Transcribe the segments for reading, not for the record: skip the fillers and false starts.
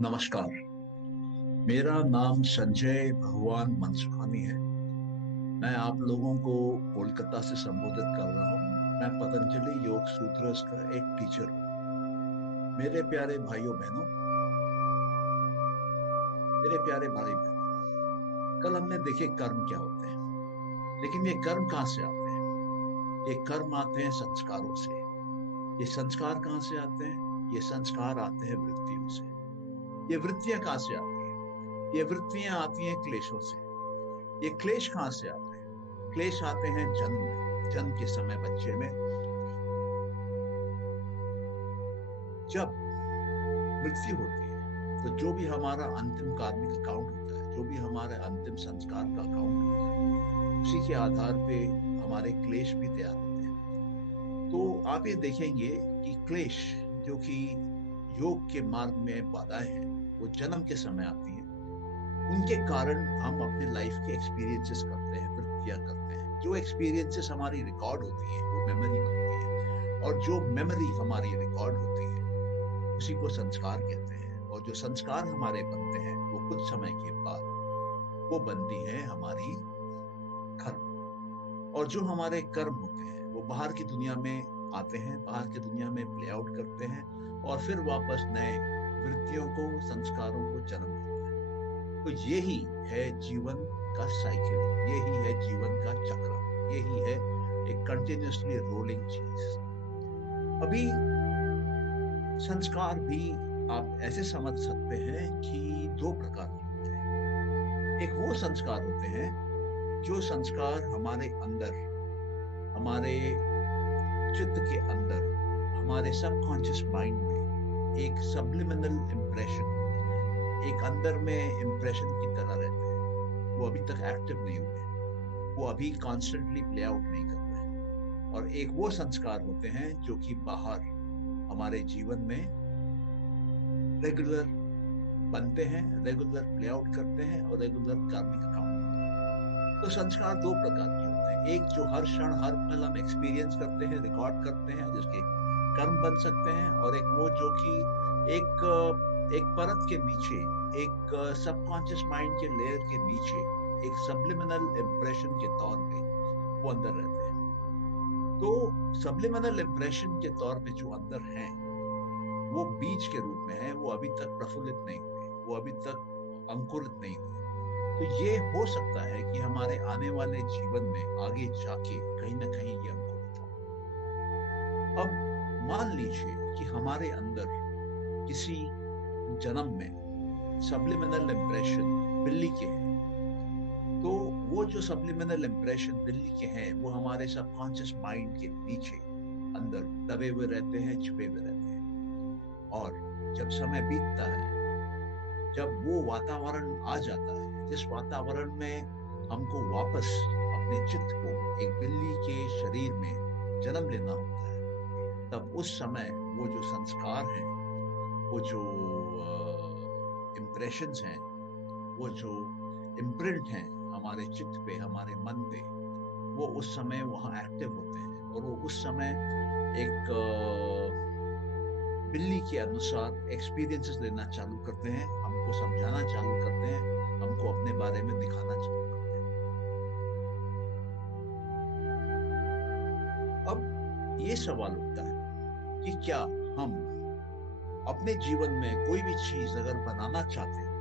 नमस्कार। मेरा नाम संजय भगवान मनसुखानी है। मैं आप लोगों को कोलकाता से संबोधित कर रहा हूँ। मैं पतंजलि योग सूत्रस का एक टीचर हूँ। मेरे प्यारे भाइयों बहनों, मेरे प्यारे भाई बहनों, कल हमने देखे कर्म क्या होते हैं। लेकिन ये कर्म कहाँ से आते हैं? ये कर्म आते हैं संस्कारों से। ये संस्कार कहाँ से आते हैं? ये संस्कार आते हैं वृत्तियों से। ये वृत्तियां कहाँ से आती हैं? ये वृत्तियां आती हैं क्लेशों से। ये क्लेश कहाँ से आते हैं? क्लेश आते हैं जन्म में। जन्म के समय बच्चे में जब मृत्यु होती है तो जो भी हमारा अंतिम कार्मिक अकाउंट होता है, जो भी हमारे अंतिम संस्कार का अकाउंट होता है, उसी के आधार पे हमारे क्लेश भी तैयार होते हैं। तो आप ये देखेंगे कि क्लेश जो कि योग के मार्ग में बाधाएं हैं, वो जन्म के समय आती हैं। उनके कारण हम अपने लाइफ के एक्सपीरियंसेस करते हैं, वृत्तियां करते हैं। जो एक्सपीरियंसेस हमारी रिकॉर्ड होती हैं वो मेमोरी बनती है, और जो मेमोरी हमारी रिकॉर्ड होती है उसी को संस्कार कहते हैं। और जो संस्कार हमारे बनते हैं वो कुछ समय के बाद वो बनती है हमारी कर्म। और जो हमारे कर्म होते हैं वो बाहर की दुनिया में आते हैं, बाहर की दुनिया में प्ले आउट करते हैं, और फिर वापस नए वृत्तियों को, संस्कारों को जन्म देते हैं। तो यही है जीवन का साइकिल, यही है जीवन का चक्र, यही है एक कंटिन्यूसली रोलिंग चीज। अभी संस्कार भी आप ऐसे समझ सकते हैं कि दो प्रकार के होते हैं। एक वो संस्कार होते हैं जो संस्कार हमारे अंदर, हमारे चित्त के अंदर, हमारे सबकॉन्शियस माइंड में एक सब्लिमिनल इम्प्रेशन, एक अंदर में इम्प्रेशन की तरह रहते हैं। वो अभी तक एक्टिव नहीं हुए, वो अभी कॉन्स्टेंटली प्ले आउट नहीं कर रहे। और एक वो संस्कार होते हैं जो कि बाहर हमारे जीवन में रेगुलर बनते हैं, रेगुलर प्ले आउट करते हैं, और रेगुलर कार्मिक अकाउंट होते हैं। तो संस्कार दो प्रकार के होते हैं। एक जो हर क्षण हर पल हम एक्सपीरियंस करते हैं, रिकॉर्ड करते हैं, जिसके कर्म बन सकते हैं। और एक वो जो कि एक एक परत के नीचे, एक सबकॉन्शियस माइंड के लेयर के नीचे, एक सब्लिमिनल इम्प्रेशन के तौर पे वो अंदर रहते हैं। तो सब्लिमिनल इम्प्रेशन के तौर पे जो अंदर हैं वो बीज के रूप में है, वो अभी तक प्रफुल्लित नहीं हुए, वो अभी तक अंकुरित नहीं हुए। तो ये हो सकता है कि हमारे आने वाले जीवन में आगे जाके कहीं ना कहीं ये अंकुरित हो। अब मान लीजिए कि हमारे अंदर किसी जन्म में सब्लिमिनल इम्प्रेशन बिल्ली के हैं। तो वो जो सब्लिमिनल इम्प्रेशन दिल्ली के हैं वो हमारे सबकॉन्शियस माइंड के नीचे अंदर दबे हुए रहते हैं, छुपे हुए रहते हैं। और जब समय बीतता है, जब वो वातावरण आ जाता है जिस वातावरण में हमको वापस अपने चित्त को एक बिल्ली के शरीर में जन्म लेना होता है, तब उस समय वो जो संस्कार हैं, वो जो इम्प्रेशंस हैं, वो जो इम्प्रिंट हैं हमारे चित्त पे, हमारे मन पे, वो उस समय वहाँ एक्टिव होते हैं। और वो उस समय एक बिल्ली के अनुसार एक्सपीरियंसेस लेना चालू करते हैं, हमको समझाना चालू करते हैं, हमको अपने बारे में दिखाना चालू करते हैं। अब ये सवाल उठता है कि क्या हम अपने जीवन में कोई भी चीज अगर बनाना चाहते हैं,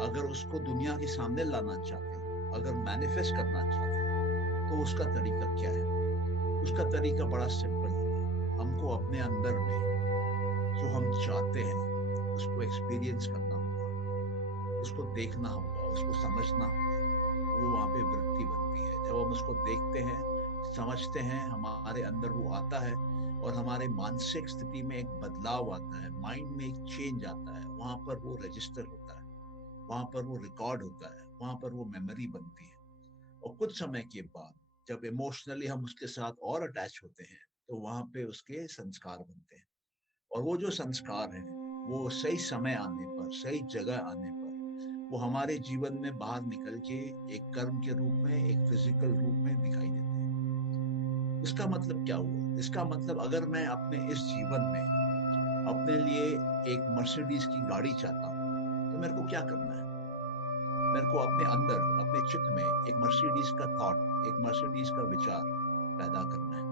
अगर उसको दुनिया के सामने लाना चाहते हैं, अगर मैनिफेस्ट करना चाहते हैं, तो उसका तरीका क्या है? उसका तरीका बड़ा सिंपल है। हमको अपने अंदर में जो हम चाहते हैं उसको एक्सपीरियंस करना होगा, उसको देखना होगा, उसको समझना होगा। वो वहां पे वृत्ति बनती है। जब हम उसको देखते हैं, समझते हैं, हमारे अंदर वो आता है, और हमारे मानसिक स्थिति में एक बदलाव आता है, माइंड में एक चेंज आता है, वहां पर वो रजिस्टर होता है, वहां पर वो रिकॉर्ड होता है, वहां पर वो मेमोरी बनती है। और कुछ समय के बाद जब इमोशनली हम उसके साथ और अटैच होते हैं तो वहां पे उसके संस्कार बनते हैं। और वो जो संस्कार हैं वो सही समय आने पर, सही जगह आने पर, वो हमारे जीवन में बाहर निकल के एक कर्म के रूप में, एक फिजिकल रूप में दिखाई देते हैं। इसका मतलब क्या हुआ? इसका मतलब अगर मैं अपने इस जीवन में अपने लिए एक मर्सिडीज की गाड़ी चाहता हूँ, मेरे को क्या करना है? मेरे को अपने अंदर, अपने चित्त में एक मर्सिडीज का थॉट, एक मर्सिडीज का विचार पैदा करना है।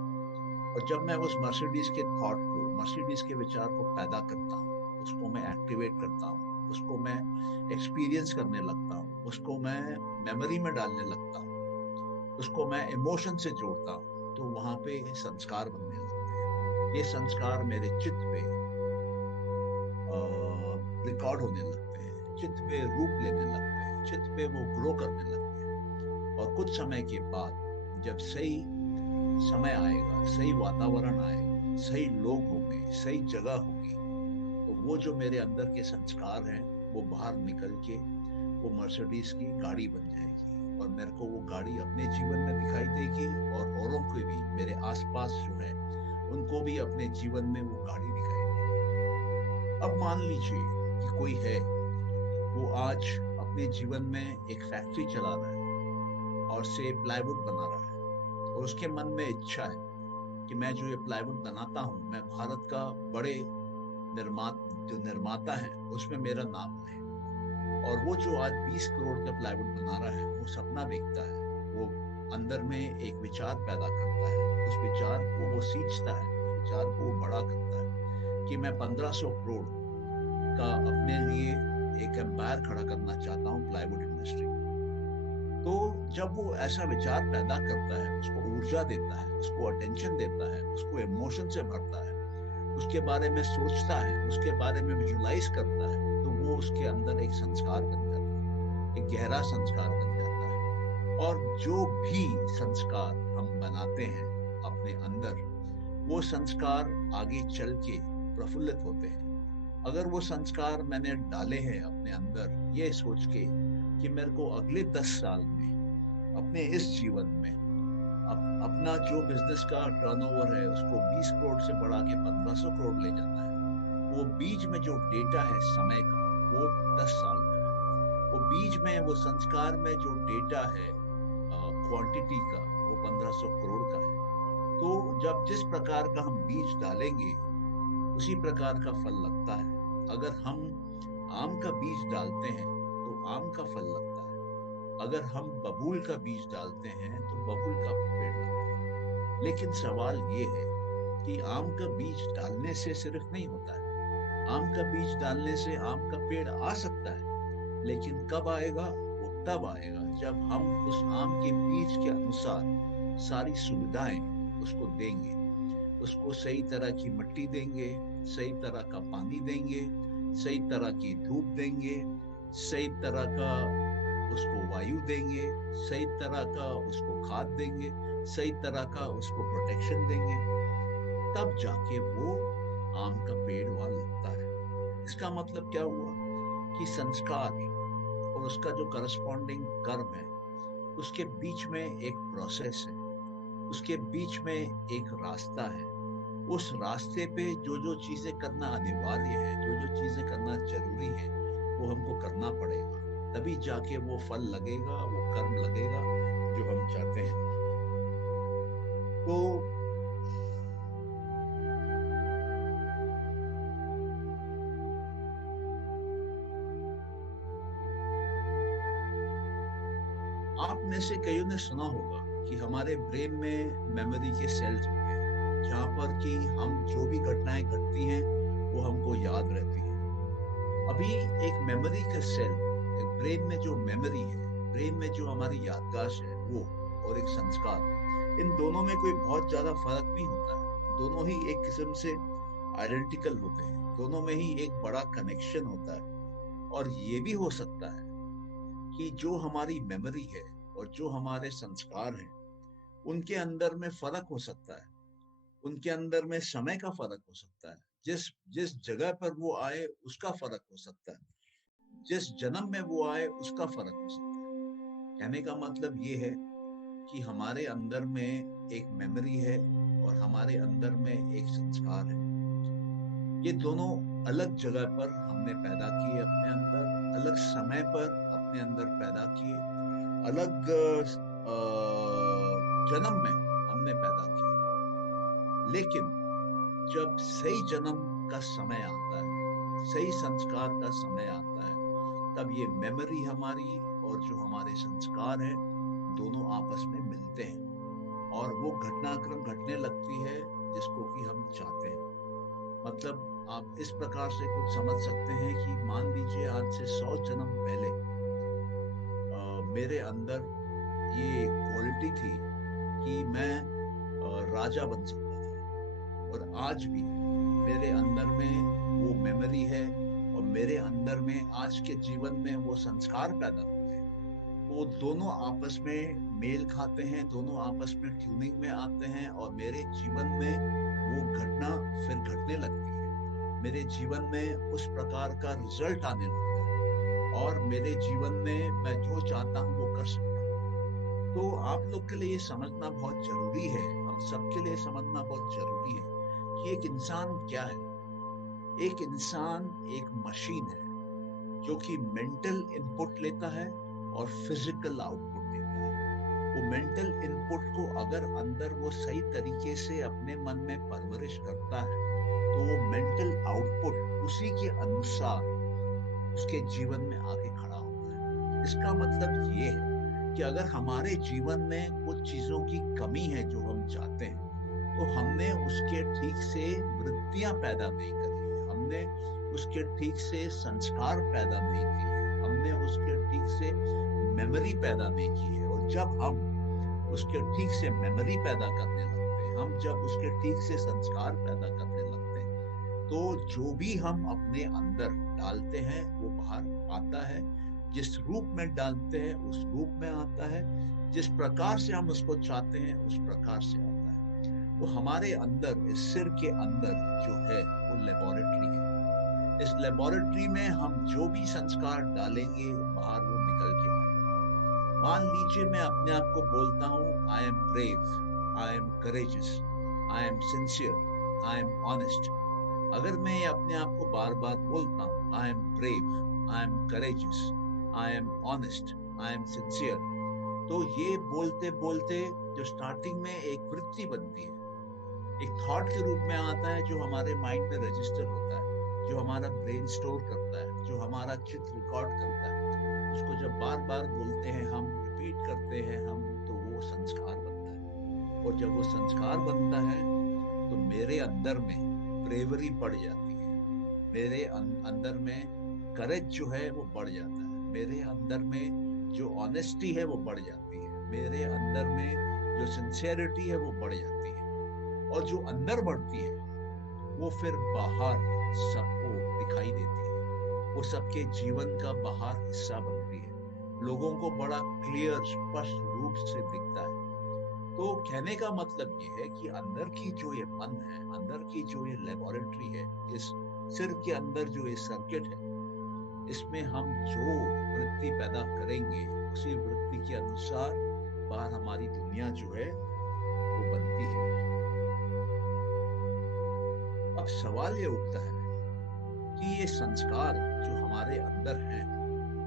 और जब मैं उस मर्सिडीज के थॉट को, मर्सिडीज के विचार को पैदा करता हूँ, उसको मैं एक्टिवेट करता हूँ, उसको मैं एक्सपीरियंस करने लगता हूँ, उसको मैं मेमोरी में डालने लगता हूँ, उसको मैं इमोशन से जोड़ता हूँ, तो वहां पे संस्कार बनने लगते हैं। ये संस्कार मेरे चित्त पे रिकॉर्ड होने लगते हैं, चित्त पे रूप लेने लगते हैं, चित्त पे वो ग्रो करने लगते हैं। और कुछ समय के बाद जब सही समय आएगा, सही वातावरण आएगा, सही लोग होंगे, सही जगह होगी, तो वो जो मेरे अंदर के संस्कार हैं वो बाहर निकल के वो मर्सिडीज की गाड़ी बन जाएगी। और मेरे को वो गाड़ी अपने जीवन में दिखाई देगी और औरों को भी, मेरे आसपास जो है उनको भी अपने जीवन में वो गाड़ी दिखाई देगी। अब मान लीजिए कि कोई है, वो आज अपने जीवन में एक फैक्ट्री चला रहा है और से प्लाईवुड बना रहा है, और उसके मन में इच्छा है कि मैं जो ये प्लाईवुड बनाता हूँ, मैं भारत का बड़े जो निर्माता है उसमें मेरा नाम है। और वो जो आज 20 करोड़ का प्लाईवुड बना रहा है, वो सपना देखता है, वो अंदर में एक विचार पैदा करता है, उस विचार को वो सींचता है, उस विचार को वो बड़ा करता है कि मैं 1500 करोड़ का अपने लिए एक एम्पायर खड़ा करना चाहता हूँ प्लाईवुड इंडस्ट्री में। तो जब वो ऐसा विचार पैदा करता है, उसको ऊर्जा देता है, उसको अटेंशन देता है, उसको इमोशन से भरता है, उसके बारे में सोचता है, उसके बारे में विजुलाइज करता है, तो वो उसके अंदर एक संस्कार बन जाता है, एक गहरा संस्कार बन जाता है। और जो भी संस्कार हम बनाते हैं अपने अंदर, वो संस्कार आगे चल के प्रफुल्लित होते हैं। अगर वो संस्कार मैंने डाले हैं अपने अंदर ये सोच के कि मेरे को अगले 10 साल में अपने इस जीवन में अपना जो बिजनेस का टर्नओवर है उसको 20 करोड़ से बढ़ा के 1500 करोड़ ले जाना है, वो बीच में जो डेटा है समय का, वो 10 साल का है। वो बीच में, वो संस्कार में जो डेटा है क्वांटिटी का, वो 1500 करोड़ का है। तो जब जिस प्रकार का हम बीज डालेंगे उसी प्रकार का फल लगता है। अगर हम आम का बीज डालते हैं तो आम का फल लगता है, अगर हम बबूल का बीज डालते हैं तो बबूल का पेड़ लगता है। लेकिन सवाल ये है कि आम का बीज डालने से सिर्फ नहीं होता है। आम का बीज डालने से आम का पेड़ आ सकता है, लेकिन कब आएगा? वो तब आएगा जब हम उस आम के बीज के अनुसार सारी सुविधाएं उसको देंगे, उसको सही तरह की मिट्टी देंगे, सही तरह का पानी देंगे, सही तरह की धूप देंगे, सही तरह का उसको वायु देंगे, सही तरह का उसको खाद देंगे, सही तरह का उसको प्रोटेक्शन देंगे, तब जाके वो आम का पेड़ वहां लगता है। इसका मतलब क्या हुआ कि संस्कार और उसका जो करस्पॉन्डिंग कर्म है, उसके बीच में एक प्रोसेस है, उसके बीच में एक रास्ता है। उस रास्ते पे जो जो चीजें करना अनिवार्य है, जो जो चीजें करना जरूरी है, वो हमको करना पड़ेगा, तभी जाके वो फल लगेगा, वो कर्म लगेगा जो हम चाहते हैं। तो आप में से कईयों ने सुना होगा कि हमारे ब्रेन में मेमोरी के सेल्स होते हैं, जहाँ पर कि हम जो भी घटनाएं घटती हैं वो हमको याद रहती हैं। अभी एक मेमोरी का सेल, एक ब्रेन में जो मेमोरी है, ब्रेन में जो हमारी याददाश्त है, वो और एक संस्कार, इन दोनों में कोई बहुत ज्यादा फर्क नहीं होता है। दोनों ही एक किस्म से आइडेंटिकल होते हैं, दोनों में ही एक बड़ा कनेक्शन होता है। और ये भी हो सकता है कि जो हमारी मेमोरी है और जो हमारे संस्कार हैं, उनके अंदर में फर्क हो सकता है, उनके अंदर में समय का फर्क हो सकता है, जिस जिस जगह पर वो आए उसका फर्क हो सकता है, जिस जन्म में वो आए उसका फर्क हो सकता है। कहने का मतलब ये है कि हमारे अंदर में एक मेमोरी है और हमारे अंदर में एक संस्कार है। ये दोनों अलग जगह पर हमने पैदा किए अपने अंदर, अलग समय पर अपने अंदर पैदा किए, अलग जन्म में हमने पैदा किए। लेकिन जब सही जन्म का समय आता है, सही संस्कार का समय आता है, तब ये मेमोरी हमारी और जो हमारे संस्कार हैं दोनों आपस में मिलते हैं और वो घटनाक्रम घटने लगती है जिसको कि हम चाहते हैं। मतलब आप इस प्रकार से कुछ समझ सकते हैं कि मान लीजिए आज से 100 जन्म पहले मेरे अंदर ये क्वालिटी थी कि मैं राजा बन सकता था, और आज भी मेरे अंदर में वो मेमोरी है और मेरे अंदर में आज के जीवन में वो संस्कार पैदा होते हैं। वो दोनों आपस में मेल खाते हैं, दोनों आपस में ट्यूनिंग में आते हैं और मेरे जीवन में वो घटना फिर घटने लगती है। मेरे जीवन में उस प्रकार का रिजल्ट आने लगता है और मेरे जीवन में मैं जो चाहता हूँ वो कर सकता हूँ। तो आप लोग के लिए ये समझना बहुत जरूरी है, हम सबके लिए समझना बहुत जरूरी है कि एक इंसान क्या है। एक इंसान एक मशीन है जो कि मेंटल इनपुट लेता है और फिजिकल आउटपुट देता है। वो मेंटल इनपुट को अगर अंदर वो सही तरीके से अपने मन में परवरिश करता है तो वो मेंटल आउटपुट उसी के अनुसार उसके जीवन में आके खड़ा होता है। इसका मतलब ये है कि अगर हमारे जीवन में कुछ चीजों की कमी है जो हम चाहते हैं तो हमने उसके ठीक से वृत्तियां पैदा नहीं करी है, हमने उसके ठीक से संस्कार पैदा नहीं किए, हमने उसके ठीक से मेमोरी पैदा नहीं की है। और जब हम उसके ठीक से मेमोरी पैदा करने लगते हैं, हम जब उसके ठीक से संस्कार पैदा करने लगते हैं तो जो भी हम अपने अंदर डालते हैं वो बाहर आता है। जिस रूप में डालते हैं उस रूप में आता है, जिस प्रकार से हम उसको चाहते हैं उस प्रकार से आता है। तो हमारे अंदर, इस सिर के अंदर जो है वो लेबोरेटरी है। इस लेबोरेटरी में हम जो भी संस्कार डालेंगे बाहर वो निकल के आएगा। मान लीजिए मैं अपने आप को बोलता हूँ I am brave, I am courageous, I am sincere, I am honest. अगर मैं अपने आप को बार बार बोलता हूँ I am brave, I am courageous, I am honest, I am sincere, तो ये बोलते बोलते जो स्टार्टिंग में एक वृत्ति बनती है, एक थॉट के रूप में आता है जो हमारे माइंड में रजिस्टर होता है, जो हमारा ब्रेन स्टोर करता है, जो हमारा चित्त रिकॉर्ड करता है। उसको जब बार बार बोलते हैं हम, रिपीट करते हैं हम, तो वो संस्कार बनता है। और जब वो संस्कार बनता है तो मेरे अंदर में ब्रेवरी बढ़ जाती है, मेरे अंदर में करेज जो है वो बढ़ जाता है, मेरे अंदर में जो ऑनेस्टी है वो बढ़ जाती है, मेरे अंदर में जो सिंसियरिटी है वो बढ़ जाती है। और जो अंदर बढ़ती है वो फिर बाहर सबको दिखाई देती है, वो सबके जीवन का बाहर हिस्सा बनती है, लोगों को बड़ा क्लियर स्पष्ट रूप से दिखता है। तो कहने का मतलब ये है कि अंदर की जो ये मन है, अंदर की जो ये लेबोरेटरी है, इस सिर के अंदर जो ये सर्किट है, इसमें हम जो वृत्ति पैदा करेंगे उसी वृत्ति के अनुसार बाहर हमारी दुनिया जो है वो बनती है। अब सवाल ये उठता है कि ये संस्कार जो हमारे अंदर हैं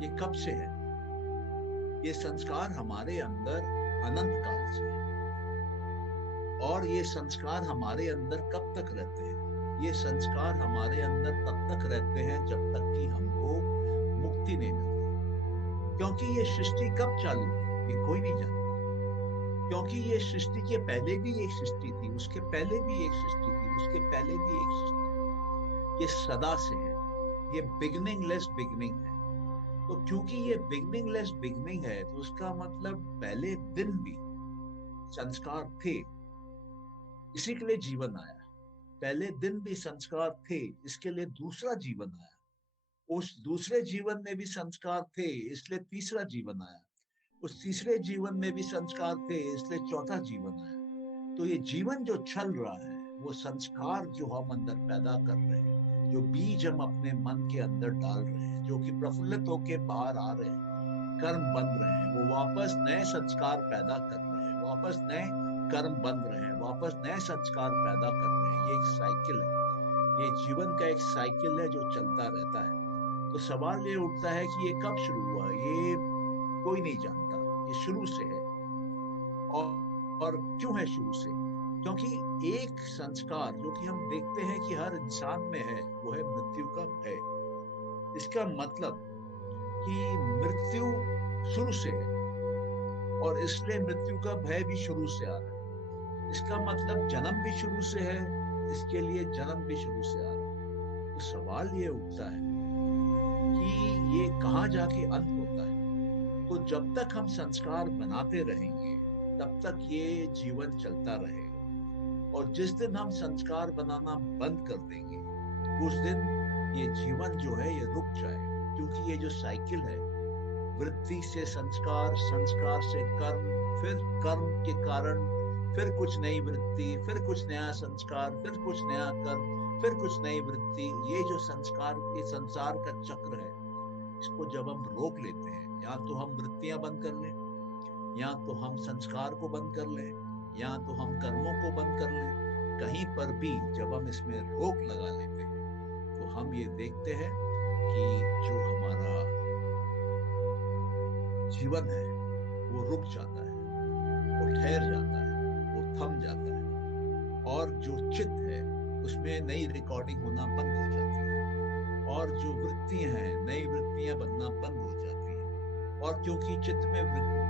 ये कब से है? ये संस्कार हमारे अंदर अनंत काल से है और ये संस्कार हमारे अंदर कब तक रहते हैं? ये संस्कार हमारे अंदर तब तक रहते हैं जब तक कि हमको मुक्ति नहीं मिलती। क्योंकि ये सृष्टि कब चालू हुई ये कोई नहीं जानता, क्योंकि ये सृष्टि के पहले भी एक सृष्टि थी, उसके पहले भी एक सृष्टि थी, उसके पहले भी एक सृष्टि थी। ये सदा से है, ये बिगिनिंगलेस बिगिनिंग है। तो क्योंकि ये बिगिनिंगलेस बिगिनिंग है तो उसका मतलब पहले दिन भी संस्कार थे, इसी के लिए जीवन आया। पहले दिन भी संस्कार थे, इसके लिए दूसरा जीवन आया। उस दूसरे जीवन में भी संस्कार थे, इसलिए तीसरा जीवन आया। उस तीसरे जीवन में भी संस्कार थे, इसलिए चौथा जीवन आया। तो ये जीवन जो चल रहा है वो संस्कार जो हम अंदर पैदा कर रहे हैं, जो बीज हम अपने मन के अंदर डाल रहे हैं, जो कि प्रफुल्लित होके बाहर आ रहे हैं, कर्म बन रहे हैं, वो वापस नए संस्कार पैदा कर रहे हैं, वापस नए कर्म बन रहे हैं, वापस नए संस्कार पैदा कर रहे हैं। ये एक साइकिल है, ये जीवन का एक साइकिल है जो चलता रहता है। तो सवाल ये उठता है कि ये कब शुरू हुआ? ये कोई नहीं जानता, ये शुरू से है। और क्यों है शुरू से? क्योंकि एक संस्कार जो कि हम देखते हैं कि हर इंसान में है वो है मृत्यु का भय। इसका मतलब कि मृत्यु शुरू से है और इसलिए मृत्यु का भय भी शुरू से आ रहा है। इसका मतलब जन्म भी शुरू से है, इसके लिए जन्म भी शुरू से आ रहा है। तो सवाल ये उठता है कि ये कहाँ जाके अंत होता है। तो जब तक हम संस्कार बनाते रहेंगे तब तक ये जीवन चलता रहेगा, और जिस दिन हम संस्कार बनाना बंद कर देंगे उस दिन ये जीवन जो है ये रुक जाएगा। क्योंकि ये जो साइकिल है, वृत्ति से संस्कार, संस्कार से कर्म, फिर कर्म के कारण फिर कुछ नई वृत्ति, फिर कुछ नया संस्कार, फिर कुछ नया कर्म, फिर कुछ नई वृत्ति, ये जो संस्कार, ये संसार का चक्र है, इसको जब हम रोक लेते हैं, या तो हम वृत्तियां बंद कर लें, या तो हम संस्कार को बंद कर लें, या तो हम कर्मों को बंद कर लें, कहीं पर भी जब हम इसमें रोक लगा लेते हैं तो हम ये देखते हैं कि जो हमारा जीवन है वो रुक जाता है, वो ठहर जाता है, वो थम जाता है, और जो चित्त है उसमें नई रिकॉर्डिंग होना बंद हो जाती है, और जो वृत्तियां हैं नई वृत्तियां बनना बंद हो जाती हैं। और क्योंकि चित्त में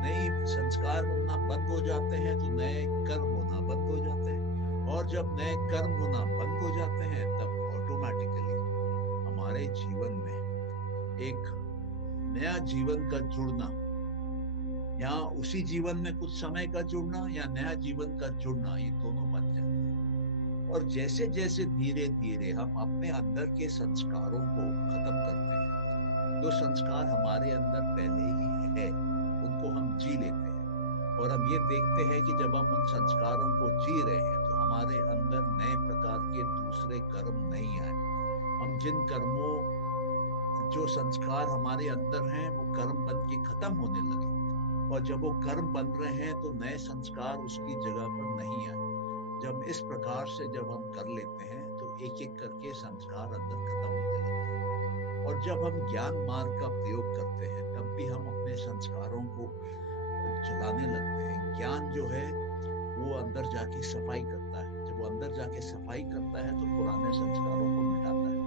नए संस्कार बनना बंद हो जाते हैं तो नए कर्म होना बंद हो जाते हैं, और जब नए कर्म होना बंद हो जाते हैं तब ऑटोमेटिकली हमारे जीवन में एक नया जीवन का जुड़ना, या उसी जीवन में कुछ समय का जुड़ना या नया जीवन का जुड़ना, ये दोनों बन जाते हैं। और जैसे जैसे धीरे धीरे हम अपने अंदर के संस्कारों को खत्म करते हैं, जो संस्कार हमारे अंदर पहले ही है उनको हम जी लेते हैं, और हम ये देखते हैं कि जब हम उन संस्कारों को जी रहे हैं तो हमारे अंदर नए प्रकार के दूसरे कर्म नहीं आए। हम जिन कर्मों, जो संस्कार हमारे अंदर हैं वो कर्म बन के खत्म होने लगे, और जब वो कर्म बन रहे हैं तो नए संस्कार उसकी जगह पर नहीं आए। जब इस प्रकार से जब हम कर लेते हैं तो एक एक करके संस्कार अंदर खत्म होने लगते हैं, और जब हम ज्ञान मार्ग का प्रयोग करते हैं तब भी हम अपने संस्कारों को चलाने लगते हैं। ज्ञान जो है वो अंदर जाके सफाई करता है, जब वो अंदर जाके सफाई करता है तो पुराने संस्कारों को मिटाता है।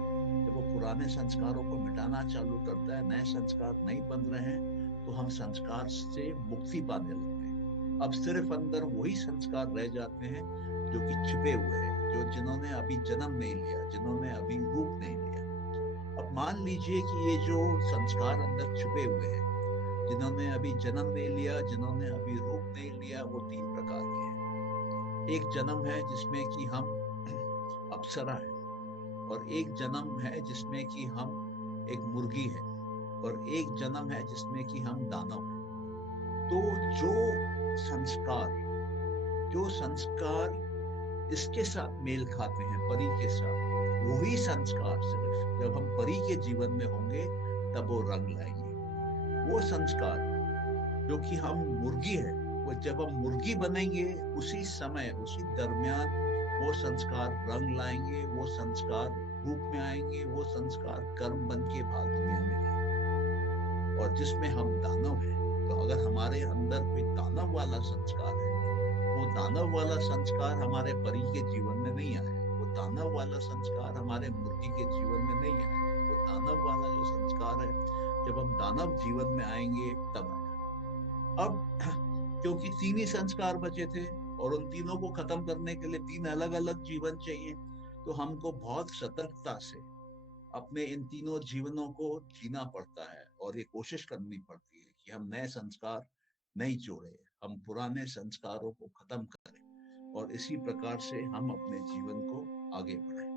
जब वो पुराने संस्कारों को मिटाना चालू करता है, नए संस्कार नहीं बन रहे हैं, तो हम संस्कार से मुक्ति पाने लगते हैं। अब सिर्फ अंदर वही संस्कार रह जाते हैं जो कि छिपे हुए हैं, जो जिन्होंने अभी जन्म नहीं लिया, जिन्होंने अभी रूप नहीं लिया। अब मान लीजिए कि ये जो संस्कार अंदर छुपे हुए हैं, जिन्होंने अभी जन्म नहीं लिया, जिन्होंने अभी रूप नहीं लिया, वो 3 प्रकार के हैं। एक जन्म है जिसमें कि हम अप्सरा है, और एक जन्म है जिसमें कि हम एक मुर्गी है, और एक जन्म है जिसमें कि हम दानव हैं। तो जो संस्कार इसके साथ मेल खाते हैं, परी के साथ, वही संस्कार सिर्फ जब हम परी के जीवन में होंगे तब वो रंग लाएंगे। वो संस्कार जो कि हम मुर्गी है, वो जब हम मुर्गी बनेंगे उसी समय, उसी दरमियान वो संस्कार रंग लाएंगे, वो संस्कार रूप में आएंगे, वो संस्कार कर्म बन के भाग दुनिया में आएंगे। और जिसमें हम दानव हैं, तो अगर हमारे अंदर कोई दानव वाला संस्कार है, वो दानव वाला संस्कार हमारे परी के जीवन में नहीं आया, वो दानव वाला संस्कार हमारे मुर्गी के जीवन में नहीं आया। वो दानव वाला जो संस्कार है, जब हम दानव जीवन में आएंगे तब आएगा। अब क्योंकि 3 ही संस्कार बचे थे और उन तीनों को खत्म करने के लिए 3 अलग अलग जीवन चाहिए, तो हमको बहुत सतर्कता से अपने इन तीनों जीवनों को जीना पड़ता है, और ये कोशिश करनी पड़ती है कि हम नए संस्कार नहीं जोड़े, हम पुराने संस्कारों को खत्म करें, और इसी प्रकार से हम अपने जीवन को आगे बढ़ाएं।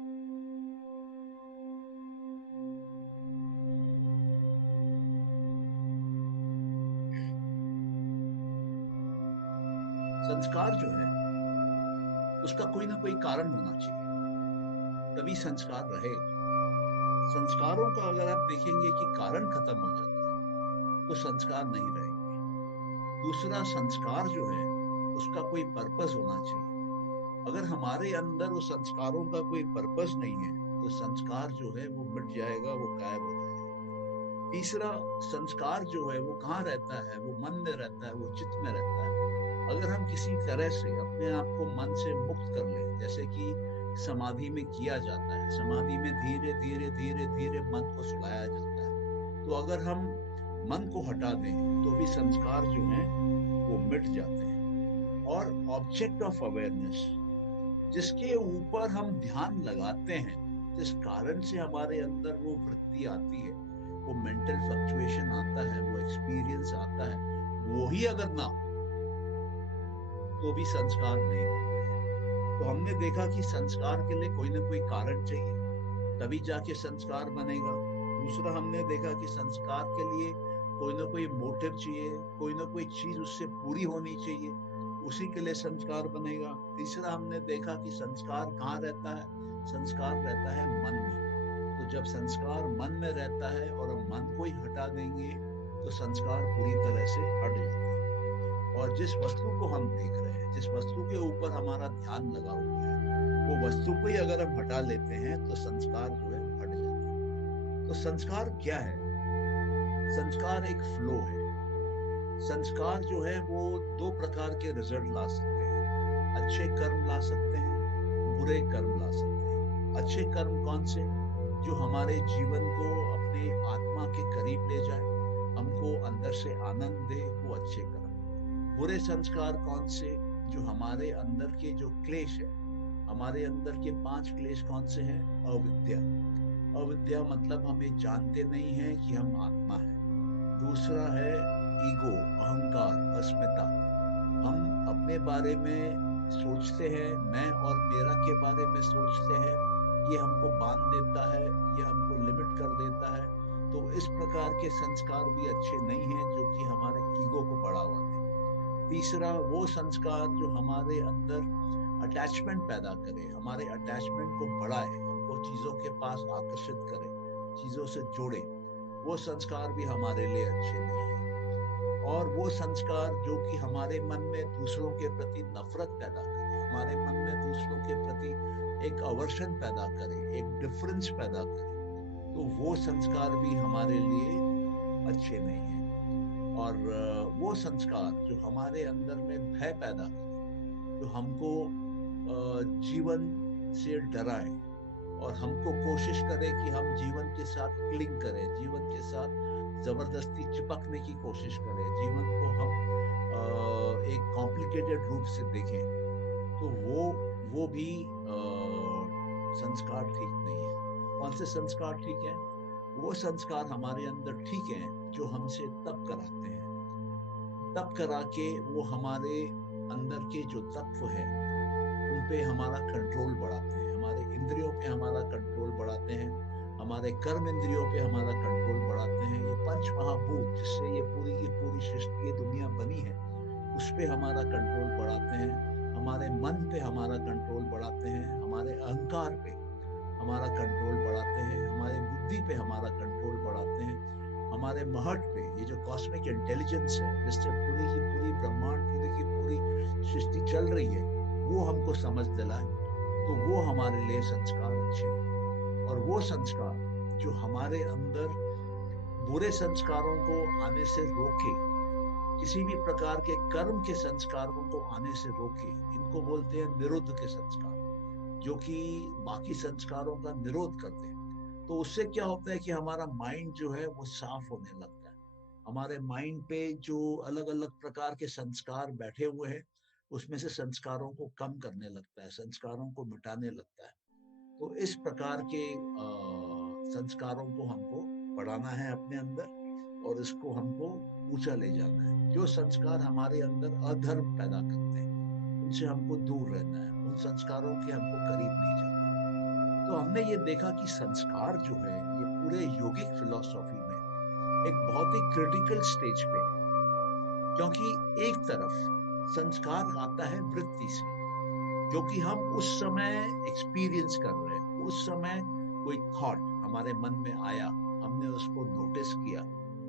संस्कार जो है उसका कोई ना कोई कारण होना चाहिए, तभी संस्कार रहेगा। संस्कारों का अगर आप देखेंगे कि कारण खत्म हो जाता है तो संस्कार नहीं रहेंगे। दूसरा, संस्कार जो है उसका कोई पर्पस होना चाहिए। अगर हमारे अंदर उस संस्कारों का कोई पर्पस नहीं है तो संस्कार जो है वो मिट जाएगा, वो गायब हो जाएगा। तीसरा, संस्कार जो है वो कहाँ रहता है? वो मन में रहता है, वो चित्त में रहता है। अगर हम किसी तरह से अपने आप को मन से मुक्त कर लें, जैसे कि समाधि में किया जाता है, समाधि में धीरे धीरे धीरे धीरे मन को सुलाया जाता है, तो अगर हम मन को हटा दें तो भी संस्कार जो हैं वो मिट जाते हैं। और ऑब्जेक्ट ऑफ अवेयरनेस, जिसके ऊपर हम ध्यान लगाते हैं, जिस कारण से हमारे अंदर वो वृत्ति आती है, वो मेंटल फ्लक्चुएशन आता है, वो एक्सपीरियंस आता है, वो ही अगर ना तो भी संस्कार नहीं बनते हैं। तो हमने देखा कि संस्कार के लिए कोई ना कोई कारण चाहिए, तभी जाके संस्कार बनेगा। दूसरा हमने देखा कि संस्कार के लिए कोई ना कोई मोटिव चाहिए, कोई ना कोई चीज उससे पूरी होनी चाहिए, उसी के लिए संस्कार बनेगा। तीसरा हमने देखा कि संस्कार कहाँ रहता है, संस्कार रहता है मन में। तो जब संस्कार मन में रहता है और हम मन को ही हटा देंगे तो संस्कार पूरी तरह से हट जाते हैं। और जिस वस्तु को हम देख रहे हैं, जिस वस्तु के ऊपर हमारा ध्यान लगा हुआ है, वो वस्तु को ही अगर हम हटा लेते हैं तो संस्कार जो है हट जाते हैं। तो संस्कार क्या है? संस्कार एक फ्लो है। संस्कार जो है वो दो प्रकार के रिजल्ट ला सकते हैं। अच्छे कर्म ला सकते हैं, बुरे कर्म ला सकते हैं। अच्छे कर्म कौन से? जो हमारे जीवन को अपने आत्मा के करीब ले जाए, हमको अंदर से आनंद दे, वो अच्छे कर्म। बुरे संस्कार कौन से? जो हमारे अंदर के जो क्लेश है, हमारे अंदर के 5 क्लेश कौन से हैं? अविद्या। अविद्या मतलब हम ये जानते नहीं हैं कि हम आत्मा है। दूसरा है ईगो, अहंकार, अस्मिता। हम अपने बारे में सोचते हैं, मैं और मेरा के बारे में सोचते हैं, ये हमको बांध देता है, ये हमको लिमिट कर देता है। तो इस प्रकार के संस्कार भी अच्छे नहीं हैं, जो कि हमारे ईगो को बढ़ावा दें। तीसरा वो संस्कार जो हमारे अंदर अटैचमेंट पैदा करे, हमारे अटैचमेंट को बढ़ाए, हमको चीजों के पास आकर्षित करे, चीजों से जोड़े, वो संस्कार भी हमारे लिए अच्छे नहीं है। और वो संस्कार जो कि हमारे मन में दूसरों के प्रति नफरत पैदा करे, हमारे मन में दूसरों के प्रति एक अवर्शन पैदा करे, एक डिफरेंस पैदा करे, तो वो संस्कार भी हमारे लिए अच्छे नहीं है। और वो संस्कार जो हमारे अंदर में भय पैदा करे, जो हमको जीवन से डराए और हमको कोशिश करे कि हम जीवन के साथ क्लिंग करें, जीवन के साथ जबरदस्ती चिपकने की कोशिश करें, जीवन को हम एक कॉम्प्लिकेटेड रूप से देखें, तो वो भी संस्कार ठीक नहीं है। कौन से संस्कार ठीक है? वो संस्कार हमारे अंदर ठीक है जो हमसे तप कराते हैं। तप करा के वो हमारे अंदर के जो तत्व है उन पे हमारा कंट्रोल बढ़ाते हैं, हमारे इंद्रियों पे हमारा कंट्रोल बढ़ाते हैं, हमारे कर्म इंद्रियों पे हमारा कंट्रोल बढ़ाते हैं। ये पंच महाभूत जिससे ये पूरी की पूरी सृष्टि, ये दुनिया बनी है, उस पे हमारा कंट्रोल बढ़ाते हैं, हमारे मन पे हमारा कंट्रोल बढ़ाते हैं, हमारे अहंकार पे हमारा कंट्रोल बढ़ाते हैं, हमारे बुद्धि पे हमारा कंट्रोल बढ़ाते हैं, हमारे महट पे, ये जो कॉस्मिक इंटेलिजेंस है जिससे पूरी की पूरी ब्रह्मांड, पूरी की पूरी सृष्टि चल रही है, वो हमको समझ दिलाए, तो वो हमारे लिए संस्कार अच्छे हैं। और वो संस्कार जो हमारे अंदर बुरे संस्कारों को आने से रोके, किसी भी प्रकार के कर्म के संस्कारों को आने से रोके, इनको बोलते हैं निरुद्ध के संस्कार, जो कि बाकी संस्कारों का निरोध करते हैं। तो उससे क्या होता है कि हमारा माइंड जो है वो साफ होने लगता है। हमारे माइंड पे जो अलग अलग प्रकार के संस्कार बैठे हुए हैं, उसमें से संस्कारों को कम करने लगता है, संस्कारों को मिटाने लगता है। तो इस प्रकार के संस्कारों को हमको बढ़ाना है अपने अंदर, और इसको हमको ऊंचा ले जाना है। जो संस्कार हमारे अंदर अधर्म पैदा करते हैं, उनसे हमको दूर रहना है, उन संस्कारों के हमको करीब नहीं जाना। तो हमने ये देखा कि संस्कार जो है ये पूरे योगिक फिलॉसफी में एक बहुत ही क्रिटिकल स्टेज पे, क्योंकि एक तरफ संस्कार आता है वृत्ति से, जो कि हम उस समय एक्सपीरियंस कर रहे हैं, उस समय कोई थॉट हमारे मन में आया, हमने उसको नोटिस किया,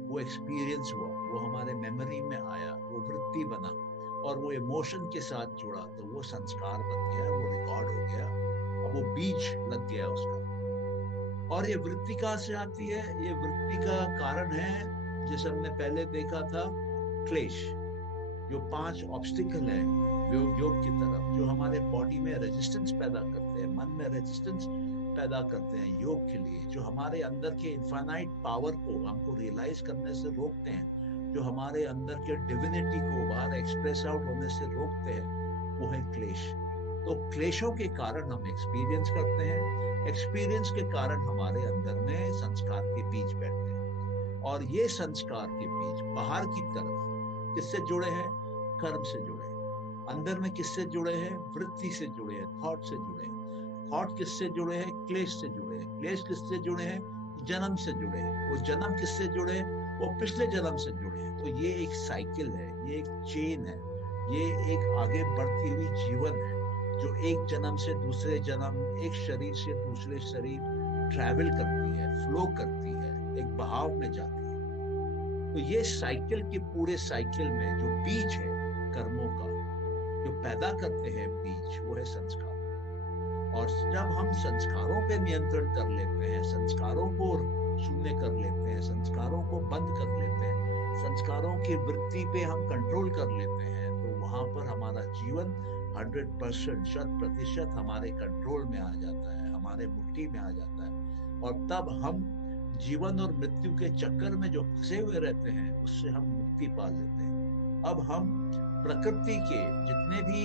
वो एक्सपीरियंस हुआ, वो हमारे मेमोरी में आया, वो वृत्ति बना और वो इमोशन के साथ जुड़ा, तो वो संस्कार बन गया, वो रिकॉर्ड हो गया, अब वो बीज लग गया उसका। और ये वृत्ति कहाँ से आती है? ये वृत्ति का कारण है, जैसे हमने पहले देखा था, क्लेश। जो 5 ऑब्स्टिकल है योग की तरफ, जो हमारे बॉडी में रेजिस्टेंस पैदा करते हैं, मन में रेजिस्टेंस पैदा करते हैं योग के लिए, जो हमारे अंदर के इनफाइनाइट पावर को हमको रियलाइज करने से रोकते हैं, जो हमारे अंदर के डिविनिटी को बाहर एक्सप्रेस आउट होने से रोकते हैं, वो है क्लेश। तो क्लेशों के कारण हम एक्सपीरियंस करते हैं, एक्सपीरियंस के कारण हमारे अंदर में संस्कार के बीज बैठते हैं, और ये संस्कार के बीज बाहर की तरफ किससे जुड़े हैं? कर्म से जुड़े हैं। अंदर में किससे जुड़े हैं? वृत्ति से जुड़े हैं, थॉट से जुड़े हैं। थॉट किससे जुड़े हैं? क्लेश से जुड़े हैं। क्लेश किससे जुड़े हैं? जन्म से जुड़े हैं। वो जन्म किससे जुड़े हैं? वो पिछले जन्म से जुड़े हैं। तो ये एक साइकिल है, ये एक चेन है, ये एक आगे बढ़ती हुई जीवन है, जो एक जन्म से दूसरे जन्म, एक शरीर से दूसरे शरीर ट्रैवल करती है, फ्लो करती है, एक बहाव में जाती है। तो ये साइकिल के पूरे साइकिल में जो बीज है कर्मों का, जो पैदा करते हैं बीज, वो है संस्कार। और जब हम संस्कारों पे नियंत्रण कर लेते हैं, संस्कारों को शून्य कर लेते हैं, संस्कारों को बंद कर लेते हैं, संस्कारों की वृत्ति पे हम कंट्रोल कर लेते हैं, तो वहां पर हमारा जीवन 100%, 100% हमारे कंट्रोल में आ जाता है, हमारे मुट्ठी में आ जाता है। और तब हम जीवन और मृत्यु के चक्कर में जो फंसे हुए रहते हैं, उससे हम मुक्ति पा लेते हैं। अब हम प्रकृति के जितने भी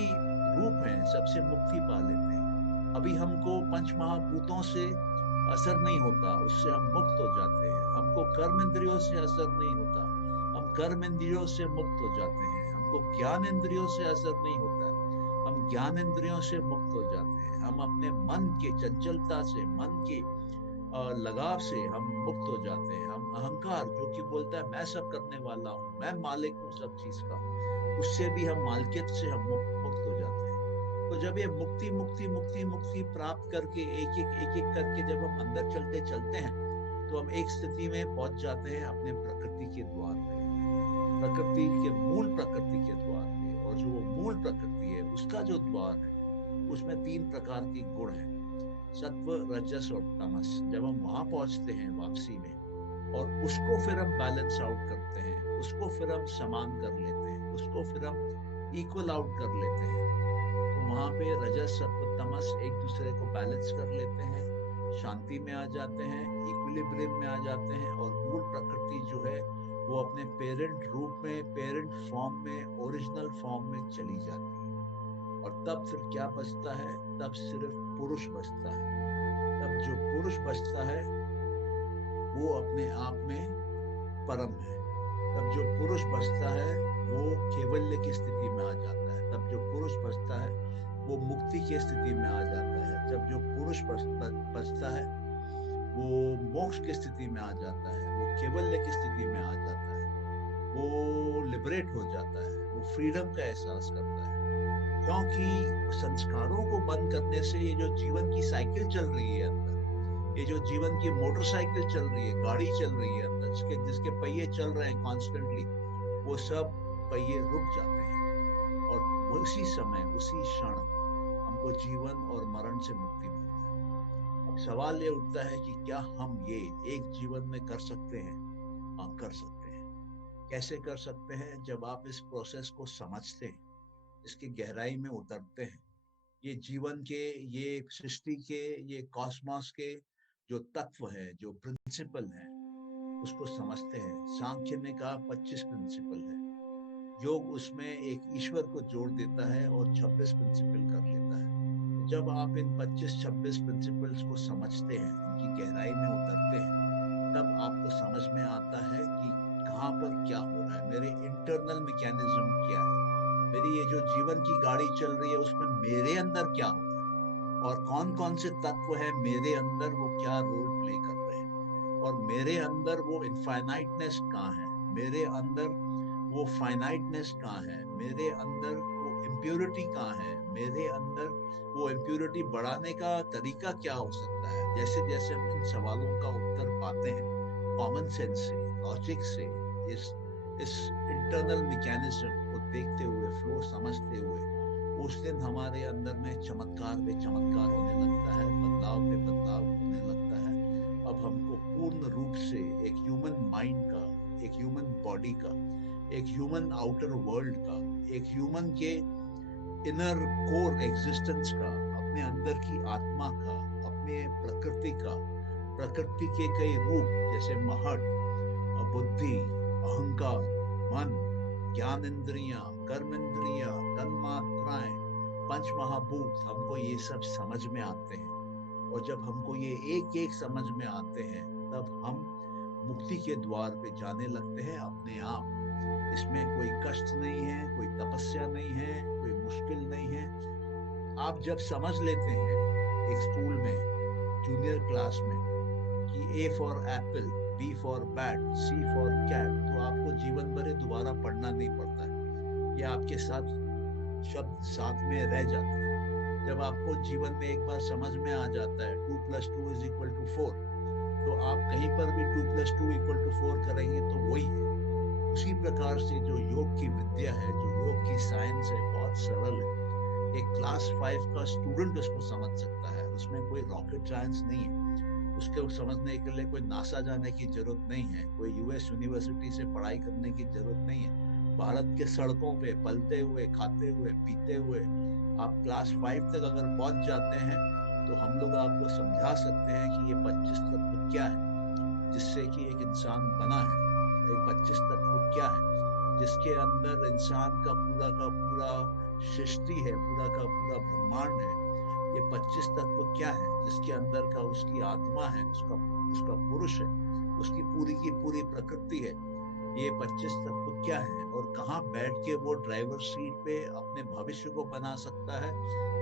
रूप हैं, सबसे मुक्ति पा लेते हैं। अभी हमको पंच महाभूतों से असर नहीं होता, उससे हम मुक्त हो जाते हैं। हमको कर्म इंद्रियों से असर नहीं होता, हम कर्म इंद्रियों से मुक्त हो जाते हैं। हमको ज्ञान इंद्रियों से असर नहीं होता, हम ज्ञान इंद्रियों से मुक्त हो जाते हैं। हम अपने मन के चंचलता से, मन के लगाव से हम मुक्त हो जाते हैं। हम अहंकार, जो कि बोलता है मैं सब करने वाला हूँ, मैं मालिक हूँ सब चीज का, उससे भी हम मालिकियत से हम मुक्त हो जाते हैं। तो जब ये मुक्ति मुक्ति मुक्ति मुक्ति प्राप्त करके एक एक करके जब हम अंदर चलते चलते हैं, तो हम एक स्थिति में पहुंच जाते हैं अपने प्रकृति के द्वार पे, प्रकृति के मूल प्रकृति के द्वार पे। और जो वो मूल प्रकृति है, उसका जो द्वार है, उसमें 3 प्रकार के गुण हैं, सत्व, रजस और तमस। जब हम वहां पहुंचते हैं वापसी में, और उसको फिर हम बैलेंस आउट करते हैं, उसको फिर हम समान कर लेते हैं, उसको फिर हम इक्वल आउट कर लेते हैं, तो वहां पे रजस, सत्व, तमस एक दूसरे को बैलेंस कर लेते हैं, शांति में आ जाते हैं, इक्विलिब्रियम में आ जाते हैं, और मूल प्रकृति जो है वो अपने पेरेंट रूप में, पेरेंट फॉर्म में, ओरिजिनल फॉर्म में चली जाती है। और तब फिर क्या बचता है? तब सिर्फ पुरुष बचता है। तब जो पुरुष बचता है वो अपने आप में परम है। तब जो पुरुष बचता है वो केवल्य की स्थिति में आ जाता है। तब जो पुरुष बचता है वो मुक्ति की स्थिति में आ जाता है। जब जो पुरुष बचता है वो मोक्ष की स्थिति में आ जाता है, वो केवल्य की स्थिति में आ जाता है, वो लिबरेट हो जाता है, वो फ्रीडम का एहसास करता है। क्योंकि संस्कारों को बंद करने से ये जो जीवन की साइकिल चल रही है अंदर, ये जो जीवन की मोटरसाइकिल चल रही है, गाड़ी चल रही है अंदर, जिसके पहिए चल रहे हैं कॉन्स्टेंटली, वो सब पहिए रुक जाते हैं। और उसी समय, उसी क्षण हमको जीवन और मरण से मुक्ति मिलती है। अब सवाल ये उठता है कि क्या हम ये एक जीवन में कर सकते हैं? हाँ, कर सकते हैं। कैसे कर सकते हैं? जब आप इस प्रोसेस को समझते हैं, इसकी गहराई में उतरते हैं, ये जीवन के, ये सृष्टि के, ये कॉस्मोस के जो तत्व है, जो प्रिंसिपल है, उसको समझते हैं। सांख्य ने कहा 25 प्रिंसिपल है, योग उसमें एक ईश्वर को जोड़ देता है और 26 प्रिंसिपल कर लेता है। जब आप इन 25-26 प्रिंसिपल्स को समझते हैं, इनकी गहराई में उतरते हैं, तब आपको समझ में आता है कि कहाँ पर क्या हो रहा है, मेरे इंटरनल मैकेनिज्म क्या है, मेरी ये जो जीवन की गाड़ी चल रही है उसमें मेरे अंदर क्या हो रहा है, और कौन कौन से तत्व है मेरे अंदर, वो क्या रोल प्ले कर रहे हैं, और मेरे अंदर वो इनफाइनाइटनेस कहाँ है, मेरे अंदर वो फाइनाइटनेस कहाँ है, मेरे अंदर वो इम्प्योरिटी कहाँ है, मेरे अंदर वो इम्प्योरिटी बढ़ाने का तरीका क्या हो सकता है। जैसे जैसे हम इन सवालों का उत्तर पाते हैं कॉमन सेंस से, लॉजिक से, इस इंटरनल मैकेनिज्म को देखते हुए, फ्लो समझते हुए, उस दिन हमारे अंदर में चमत्कार पे चमत्कार होने लगता है, बदलाव पे बदलाव होने लगता है। अब हमको पूर्ण रूप से एक ह्यूमन माइंड का, एक ह्यूमन बॉडी का, एक ह्यूमन आउटर वर्ल्ड का, एक ह्यूमन के इनर कोर एग्जिस्टेंस का, अपने अंदर की आत्मा का, में प्रकृति के कई रूप जैसे महट, बुद्धि, अहंकार, मन, ज्ञान इंद्रियां, कर्म इंद्रियां, तन्मात्राएं, पंच महाभूत, हमको ये सब समझ में आते हैं। और जब हमको ये एक एक समझ में आते हैं तब हम मुक्ति के द्वार पे जाने लगते हैं अपने आप। इसमें कोई कष्ट नहीं है, कोई तपस्या नहीं है, कोई मुश्किल नहीं है। आप जब समझ लेते हैं एक स्कूल में, जूनियर क्लास में, कि A for apple, B for bat, C for cat, तो आपको जीवन भर दोबारा पढ़ना नहीं पड़ता है। ये आपके साथ शब्द साथ में रह जाते हैं। जब आपको जीवन में एक बार समझ में आ जाता है 2 + 2 = 4, तो आप कहीं पर भी 2 + 2 = 4 करेंगे तो वही है। उसी प्रकार से जो योग की विद्या है, जो योग की साइंस है, बहुत सरल है। एक क्लास 5 का स्टूडेंट उसको समझ सकता है। उसमें कोई रॉकेट साइंस नहीं है। उसको समझने के लिए कोई नासा जाने की जरूरत नहीं है, कोई US यूनिवर्सिटी से पढ़ाई करने की जरूरत नहीं है। भारत के सड़कों पे पलते हुए, खाते हुए, पीते हुए आप क्लास 5 तक अगर पहुंच जाते हैं तो हम लोग आपको समझा सकते हैं कि ये 25 तत्व क्या है जिससे कि एक इंसान बना है। एक 25 तत्व क्या है जिसके अंदर इंसान का पूरा सृष्टि है, पूरा का पूरा ब्रह्मांड है। ये 25 तत्व क्या है जिसके अंदर का उसकी आत्मा है, उसका पुरुष है, उसकी पूरी की पूरी प्रकृति है। ये 25 तत्व क्या है और कहाँ बैठ के वो ड्राइवर सीट पे अपने भविष्य को बना सकता है,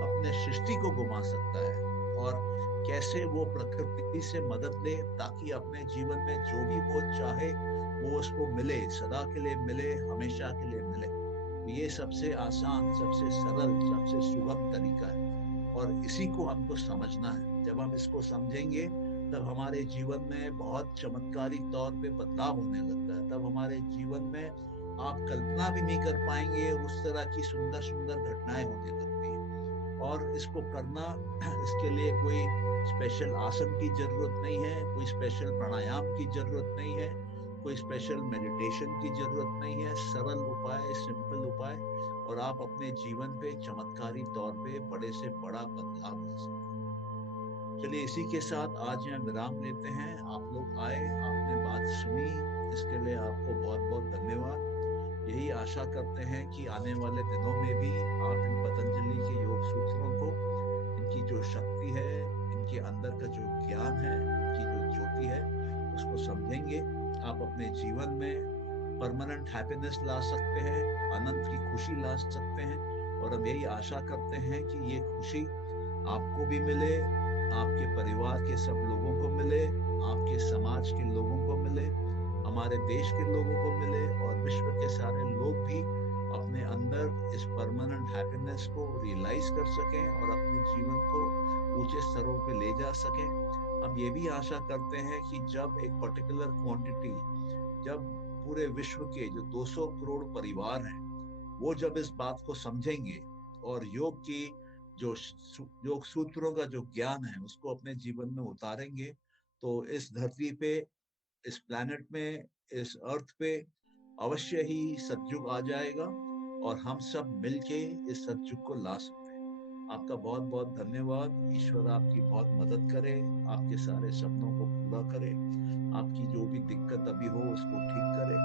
अपने सृष्टि को घुमा सकता है, और कैसे वो प्रकृति से मदद ले ताकि अपने जीवन में जो भी वो चाहे वो उसको मिले, सदा के लिए मिले, हमेशा के लिए मिले। तो ये सबसे आसान, सबसे सरल, सबसे सुगम तरीका है और इसी को हमको समझना है। जब हम इसको समझेंगे तब हमारे जीवन में बहुत चमत्कारी तौर पे बदलाव होने लगता है। तब हमारे जीवन में आप कल्पना भी नहीं कर पाएंगे उस तरह की सुंदर सुंदर घटनाएं होने लगती हैं। और इसको करना, इसके लिए कोई स्पेशल आसन की जरूरत नहीं है, कोई स्पेशल प्राणायाम की जरूरत नहीं है, कोई स्पेशल मेडिटेशन की जरूरत नहीं है। सरल उपाय, सिंपल उपाय, और आप अपने जीवन पे चमत्कारी तौर पे बड़े से बड़ा बदलाव ला सकते हैं। चलिए इसी के साथ आज यहाँ विराम लेते हैं। आप लोग आए, आपने बात सुनी, इसके लिए आपको बहुत बहुत धन्यवाद। यही आशा करते हैं कि आने वाले दिनों में भी आप इन पतंजलि के योग सूत्रों को, इनकी जो शक्ति है, इनके अंदर का जो ज्ञान है, इनकी जो ज्योति है, उसको समझेंगे। आप अपने जीवन में परमानेंट हैप्पीनेस ला सकते हैं, अनंत की खुशी ला सकते हैं। और हम यही आशा करते हैं कि ये खुशी आपको भी मिले, आपके परिवार के सब लोगों को मिले, आपके समाज के लोगों को मिले, हमारे देश के लोगों को मिले, और विश्व के सारे लोग भी अपने अंदर इस परमानेंट हैप्पीनेस को रियलाइज कर सकें और अपने जीवन को ऊंचे स्तरों पे ले जा सकें। हम ये भी आशा करते हैं कि जब एक पर्टिकुलर क्वांटिटी, जब पूरे विश्व के जो 200 करोड़ परिवार हैं, वो जब इस बात को समझेंगे और योग की जो योग सूत्रों का जो ज्ञान है उसको अपने जीवन में उतारेंगे, तो इस धरती पे, इस प्लैनेट में, इस अर्थ पे अवश्य ही सतयुग आ जाएगा और हम सब मिलके इस सतयुग को ला सकते हैं। आपका बहुत बहुत धन्यवाद। ईश्वर आपकी बहुत मदद करे, आपके सारे सपनों को पूरा करे, आपकी जो भी दिक्कत अभी हो उसको ठीक करे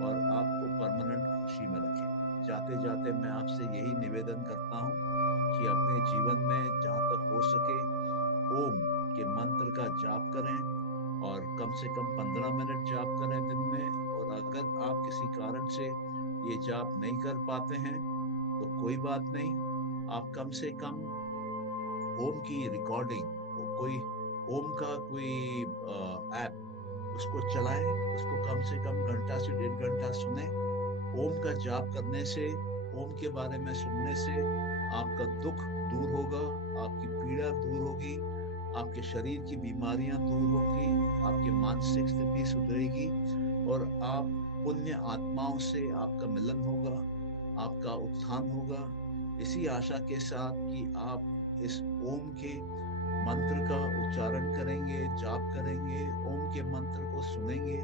और आपको परमानेंट खुशी में रखे। जाते जाते मैं आपसे यही निवेदन करता हूँ कि अपने जीवन में जहाँ तक हो सके ओम के मंत्र का जाप करें और कम से कम 15 मिनट जाप करें दिन में। और अगर आप किसी कारण से ये जाप नहीं कर पाते हैं तो कोई बात नहीं, आप कम से कम ओम की रिकॉर्डिंग, कोई ओम का कोई ऐप, उसको चलाएं, उसको कम से कम घंटा से 1.5 घंटा सुने। ओम का जाप करने से, ओम के बारे में सुनने से आपका दुख दूर होगा, आपकी पीड़ा दूर होगी, आपके शरीर की बीमारियां दूर होंगी, आपकी मानसिक स्थिति सुधरेगी और आप पुण्य आत्माओं से आपका मिलन होगा, आपका उत्थान होगा। इसी आशा के साथ कि आप इस ओम के मंत्र का उच्चारण करेंगे, जाप करेंगे, ओम के मंत्र को सुनेंगे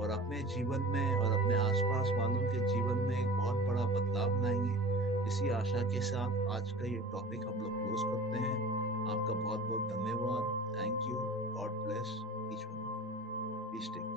और अपने जीवन में और अपने आसपास वालों के जीवन में एक बहुत बड़ा बदलाव लाएंगे। इसी आशा के साथ आज का ये टॉपिक हम लोग क्लोज करते हैं। आपका बहुत बहुत धन्यवाद। Thank you. God bless each one. Please take